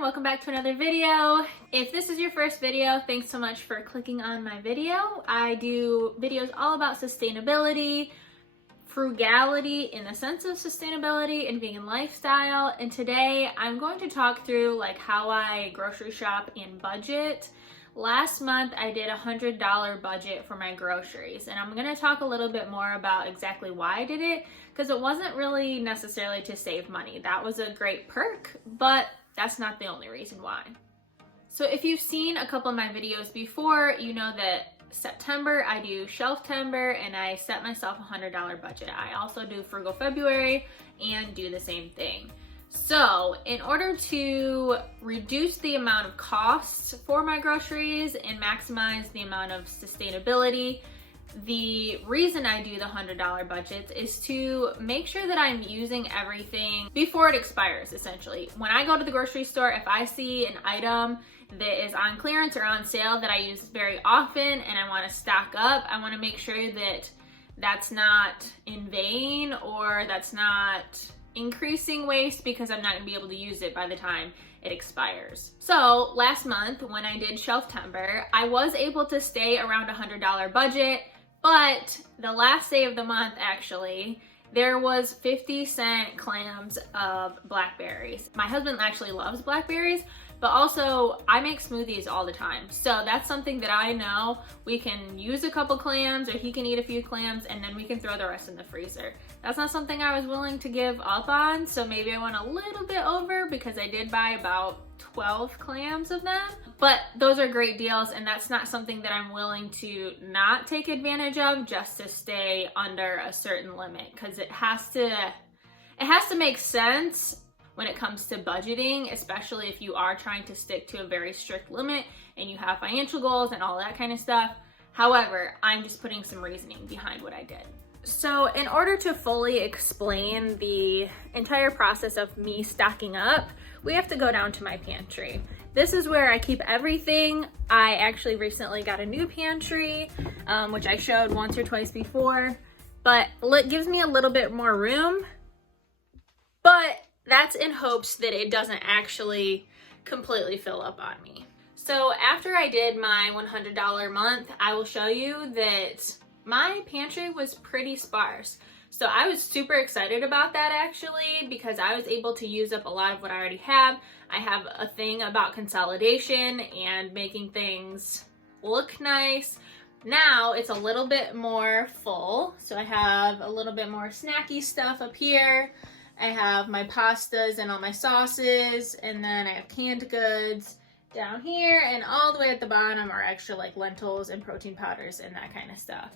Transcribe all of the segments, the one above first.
everyone, welcome back to another video. If this is your first video, thanks so much for clicking on my video. I do videos all about sustainability, frugality in the sense of sustainability and vegan lifestyle, and today I'm going to talk through like how I grocery shop and budget. Last month I did a $100 budget for my groceries, and I'm going to talk a little bit more about exactly why I did it, because it wasn't really necessarily to save money. That was a great perk, but that's not the only reason why. So if you've seen a couple of my videos before, you know that September I do shelf timber and I set myself a $100 budget. I also do frugal February and do the same thing. So in order to reduce the amount of costs for my groceries and maximize the amount of sustainability, the reason I do the $100 budgets is to make sure that I'm using everything before it expires, essentially. When I go to the grocery store, if I see an item that is on clearance or on sale that I use very often and I want to stock up, I want to make sure that that's not in vain or that's not increasing waste, because I'm not going to be able to use it by the time it expires. So last month when I did shelf timber, I was able to stay around a $100 budget, but the last day of the month actually, there was 50-cent clams of blackberries. My husband actually loves blackberries, but also I make smoothies all the time. So that's something that I know we can use a couple clams, or he can eat a few clams, and then we can throw the rest in the freezer. That's not something I was willing to give up on, so maybe I went a little bit over because I did buy about 12 clams of them. But those are great deals, and that's not something that I'm willing to not take advantage of just to stay under a certain limit, because it has to make sense when it comes to budgeting, especially if you are trying to stick to a very strict limit and you have financial goals and all that kind of stuff. However, I'm just putting some reasoning behind what I did. So in order to fully explain the entire process of me stocking up, we have to go down to my pantry. This is where I keep everything. I actually recently got a new pantry, which I showed once or twice before, but it gives me a little bit more room, but that's in hopes that it doesn't actually completely fill up on me. So after I did my $100 month, I will show you that my pantry was pretty sparse. So I was super excited about that actually, because I was able to use up a lot of what I already have. I have a thing about consolidation and making things look nice. Now it's a little bit more full. So I have a little bit more snacky stuff up here. I have my pastas and all my sauces, and then I have canned goods down here, and all the way at the bottom are extra like lentils and protein powders and that kind of stuff.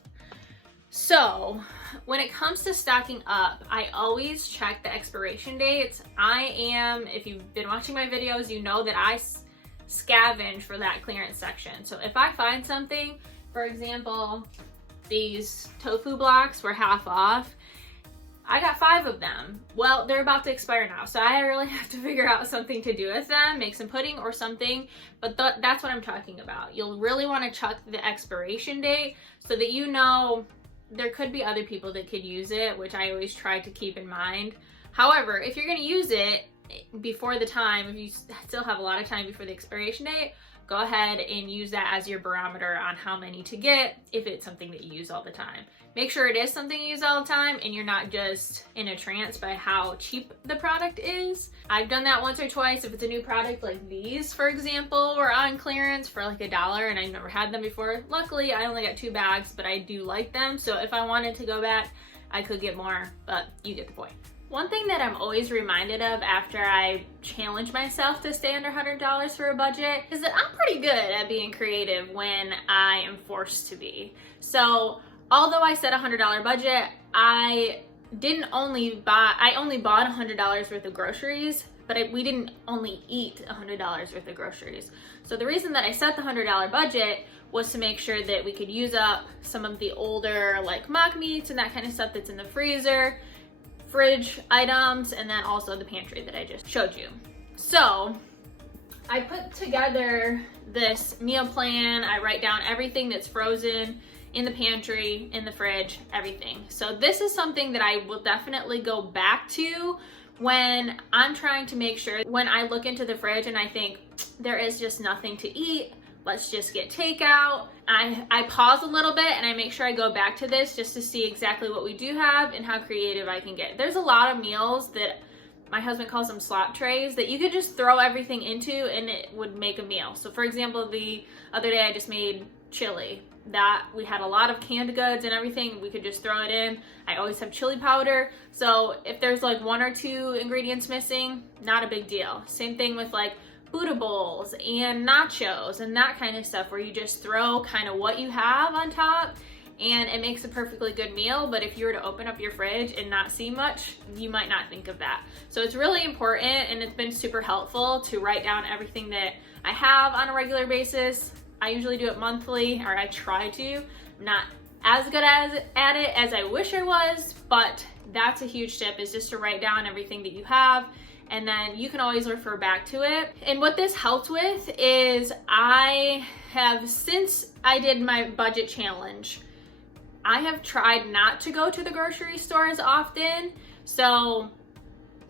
So when it comes to stocking up, I always check the expiration dates. If you've been watching my videos, you know that I scavenge for that clearance section. So if I find something, for example, these tofu blocks were half off, I got 5 of them. Well, they're about to expire now, so I really have to figure out something to do with them, make some pudding or something, but that's what I'm talking about. You'll really want to check the expiration date so that you know there could be other people that could use it, which I always try to keep in mind. However, if you're going to use it before the time, if you still have a lot of time before the expiration date, go ahead and use that as your barometer on how many to get if it's something that you use all the time. Make sure it is something you use all the time and you're not just in a trance by how cheap the product is. I've done that once or twice. If it's a new product like these, for example, were on clearance for like $1 and I've never had them before. Luckily, I only got 2 bags, but I do like them. So if I wanted to go back, I could get more, but you get the point. One thing that I'm always reminded of after I challenge myself to stay under $100 for a budget is that I'm pretty good at being creative when I am forced to be. So although I set a $100 budget, I only bought $100 worth of groceries, but we didn't only eat $100 worth of groceries. So the reason that I set the $100 budget was to make sure that we could use up some of the older like mock meats and that kind of stuff that's in the freezer, fridge items, and then also the pantry that I just showed you. So I put together this meal plan. I write down everything that's frozen in the pantry, in the fridge, everything. So this is something that I will definitely go back to when I'm trying to make sure, when I look into the fridge and I think there is just nothing to eat, let's just get takeout, I pause a little bit and I make sure I go back to this just to see exactly what we do have and how creative I can get. There's a lot of meals that my husband calls them slop trays that you could just throw everything into and it would make a meal. So for example, the other day I just made chili. That we had a lot of canned goods and everything, we could just throw it in. I always have chili powder, so if there's like 1 or 2 ingredients missing, not a big deal. Same thing with like Buddha bowls and nachos and that kind of stuff, where you just throw kind of what you have on top and it makes a perfectly good meal. But if you were to open up your fridge and not see much, you might not think of that. So it's really important, and it's been super helpful to write down everything that I have on a regular basis. I usually do it monthly, or I try to. I'm not as good at it as I wish I was, but that's a huge tip, is just to write down everything that you have, and then you can always refer back to it. And what this helped with is I have, since I did my budget challenge, I have tried not to go to the grocery store as often. So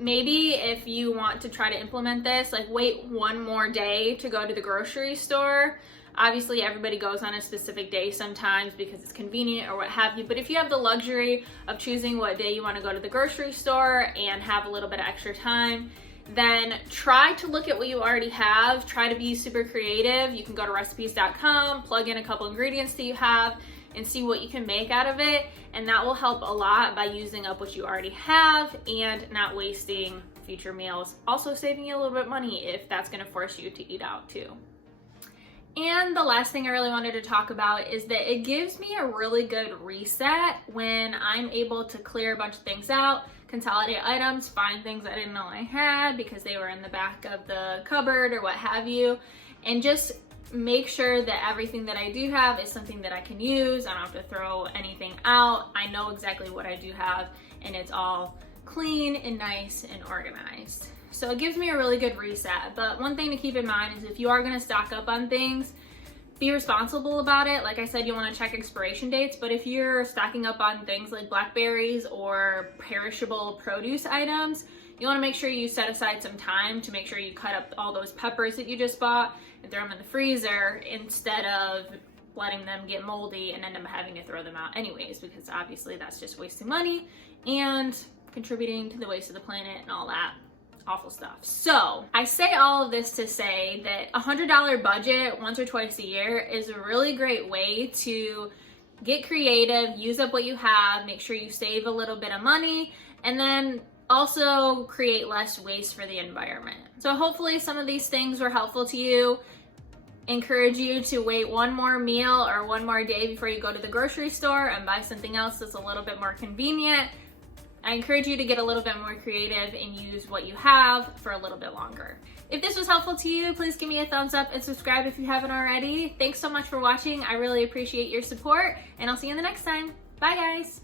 maybe if you want to try to implement this, like wait 1 more day to go to the grocery store. Obviously everybody goes on a specific day sometimes because it's convenient or what have you, but if you have the luxury of choosing what day you want to go to the grocery store and have a little bit of extra time, then try to look at what you already have. Try to be super creative. You can go to recipes.com, plug in a couple ingredients that you have, and see what you can make out of it, and that will help a lot by using up what you already have and not wasting future meals. Also saving you a little bit of money if that's going to force you to eat out too. And the last thing I really wanted to talk about is that it gives me a really good reset when I'm able to clear a bunch of things out, consolidate items, find things I didn't know I had because they were in the back of the cupboard or what have you, and just make sure that everything that I do have is something that I can use. I don't have to throw anything out. I know exactly what I do have, and it's all clean and nice and organized. So it gives me a really good reset. But one thing to keep in mind is if you are going to stock up on things, be responsible about it. Like I said, you want to check expiration dates, but if you're stocking up on things like blackberries or perishable produce items, you want to make sure you set aside some time to make sure you cut up all those peppers that you just bought and throw them in the freezer instead of letting them get moldy and end up having to throw them out anyways, because obviously that's just wasting money and contributing to the waste of the planet and all that awful stuff. So I say all of this to say that $100 budget once or twice a year is a really great way to get creative, use up what you have, make sure you save a little bit of money, and then also create less waste for the environment. So hopefully some of these things were helpful to you. Encourage you to wait 1 more meal or 1 more day before you go to the grocery store and buy something else that's a little bit more convenient. I encourage you to get a little bit more creative and use what you have for a little bit longer. If this was helpful to you, please give me a thumbs up and subscribe if you haven't already. Thanks so much for watching. I really appreciate your support, and I'll see you in the next time. Bye guys.